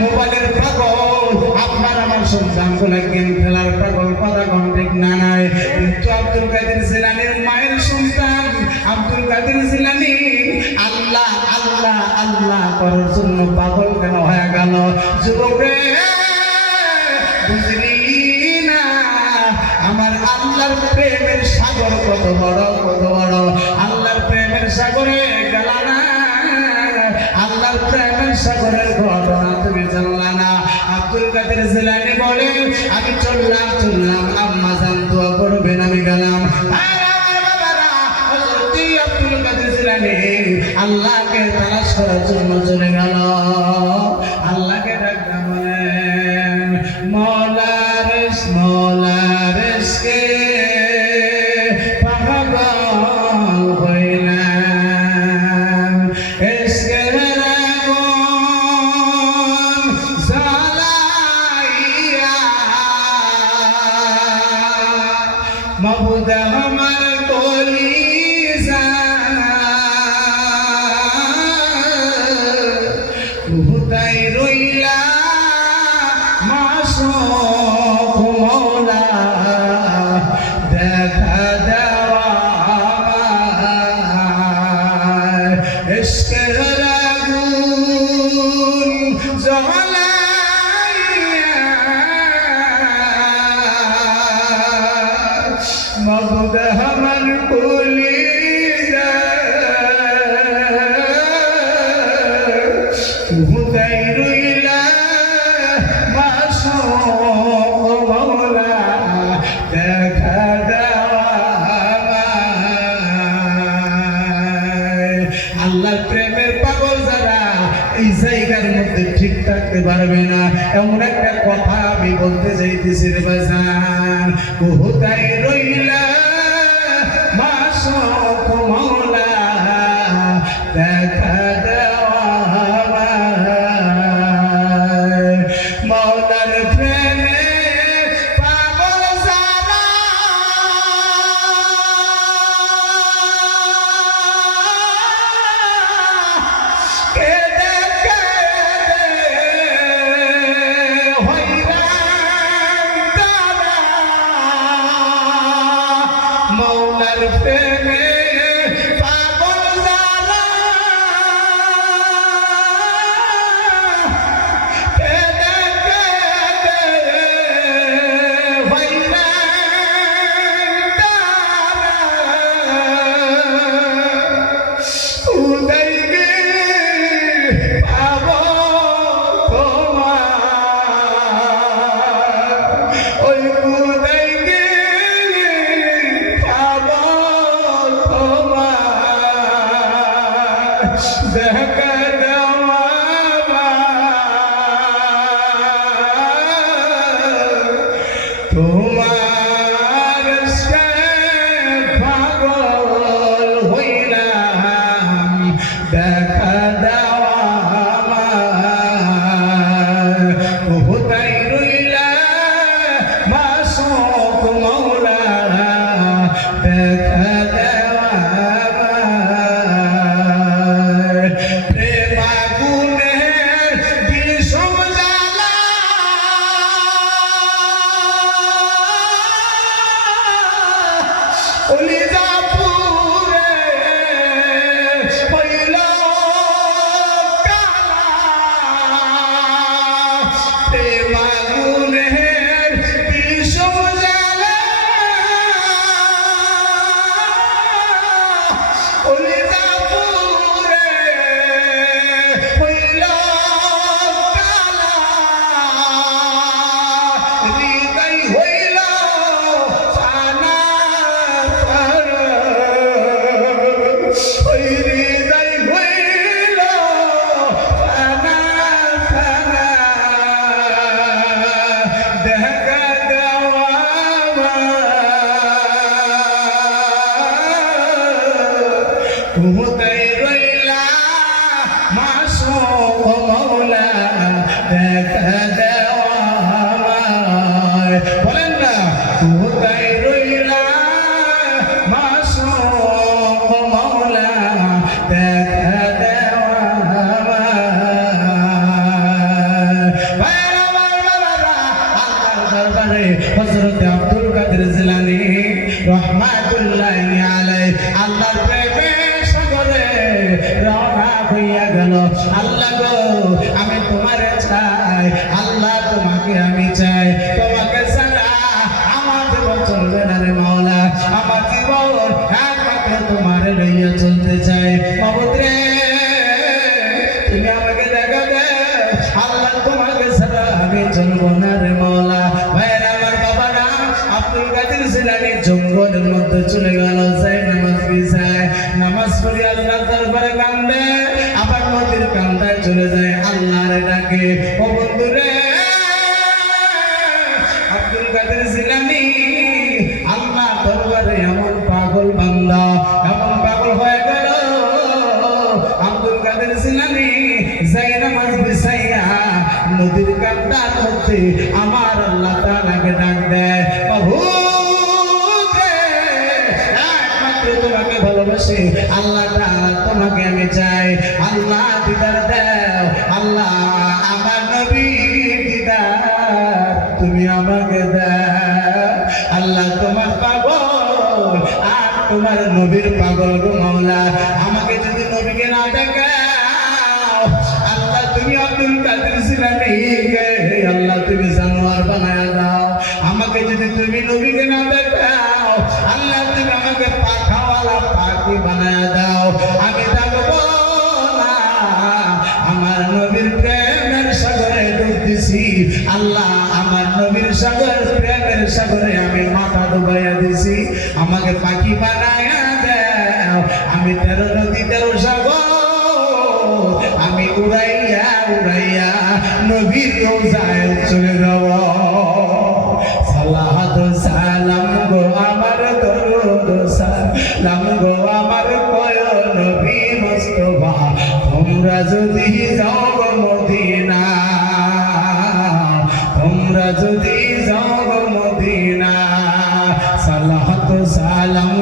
মোবাইলের পাগল, আপনার আমার সন্তানগুলো গেম খেলার পাগল, কথা কোন ঠিক না নাই। কিন্তু আব্দুল কাদের জিলানীর মায়ের সন্তান আব্দুল কাদের জিলানী আল্লাহ আল্লাহ আল্লাহ করার জন্য পাগল কেন হয়ে গেল? যুবকে বুঝলি না আমার আল্লাহর প্রেমের সাগর কত বড়, কত বড়। আল্লাহর প্রেমের সাগরে গেল না, আল্লাহর প্রেমের সাগরের ঘটনা তুমি জানলা না। আব্দুল কাদের জিলানী বলে আমি চললাম চললাম, আম্মা জান দোয়া করবেন, আমি গেলাম। আব্দুল কাদের জিলানী আল্লাহকে তালাশ করার জন্য চলে গেল। আল্লাহকে ডাকতে বলেন মৌলা রেস, মৌলা রেসকে পাগল হইলাম, এসকে মাবুদ আমার কলিজা কোথায় রইলা মাশরুক মওলা, দেখা দেওয়া আমায় ইশকের আগুন জ্বালাইয়া, মাবুদ আমার কলিজা কোথায় রইলা মাশরুক মওলা, দেখা দেওয়া আমায়। আল্লাহর প্রেমের পাগল যারা এই জায়গার মধ্যে ঠিক থাকতে পারবে না, এমন একটা কথা আমি বলতে চাইতেছি রে বাজান। কোথায় রইলা মাশরুক মওলা, দেখা দেওয়া আমায়। মওলার প্রেমে পাগল যারা কেঁদে কেঁদে হইরান তারা, আমি চলবো না রে মওলা। ভাইরা আমার বাবারা, আব্দুল কাদের জিলানী জঙ্গলের মধ্যে চলে গেল, যাই নামাজ বিছায়, নামাজ পড়ে আল্লাহর দরবারে কান্দে, আবার নদীর কান্দায় চলে যায়, আল্লাহরে ডাকে। ও বন্ধুরে, আব্দুল কাদের জিলানী আল্লাহ দরবারে এমন পাগল বান্দা, এমন পাগল হয়ে গেল। আব্দুল কাদের জিলানী যাই নামাজ বিছাইয়া নদীর কান্দার মধ্যে আমার আল্লাহ তাআলাকে ডাক দেয়, মাবুদ রে, একমাত্র তোমাকে ভালোবাসি, আল্লাহ তাআলা তোমাকে আমি চাই, আল্লাহ দিদার দাও, আল্লাহ আমার নবী দিদার তুমি আমাকে দাও। আল্লাহ তোমার পাগল আর তোমার নবীর পাগল গো মওলা, আমাকে যদি নবীকে না দেখাও, আল্লাহ তুমি আব্দুল কাদের জিলানীকে আল্লাহ তুমি জানোয়ার বানায় দাও। আমাকে যদি তুমি নবীকে না দেখাও, আল্লাহ তুমি আমাকে পাখাওয়ালা পাখি বানায় দাও। আমি থাকবো না, আমার নবীর প্রেমের সাগরে ডুব দিছি, আল্লাহ আমার নবীর সাগর প্রেমের সাগরে আমি মাথা ডুবাইয়া দিছি, আমাকে পাখি বানায়া দাও। আমি 13 নদী 13 সাগর আমি উড়াইয়া উড়াইয়া নবীর রোজায় চলে যাব। সালাত সালাম গো আমার দরুদ সালাম গো আমার কয় নবী মুস্তাফা, তোমরা যদি যাও গো মদিনা, তোমরা যদি যাও গো মদিনা। সালাত সালাম